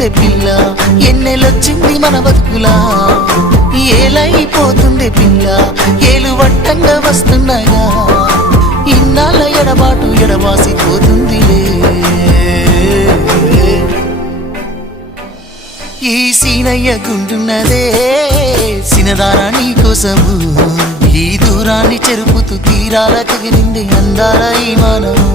ఏలైపోతుండే పిల్ల ఎన్నెలొచ్చింది మన బతుకులా ఏలైపోతుండే పిల్ల ఏలు వట్టంగా వస్తున్నాగా ఇన్నాళ్ళ ఎడబాటు ఎడబాసిపోతుందిలే ఈ సీనయ్య గుండున్నదే సినదారా నీ కోసము ఈ దూరాన్ని చెరుపుతూ తీరాల తెగిరింది అందాల ఈ మానవు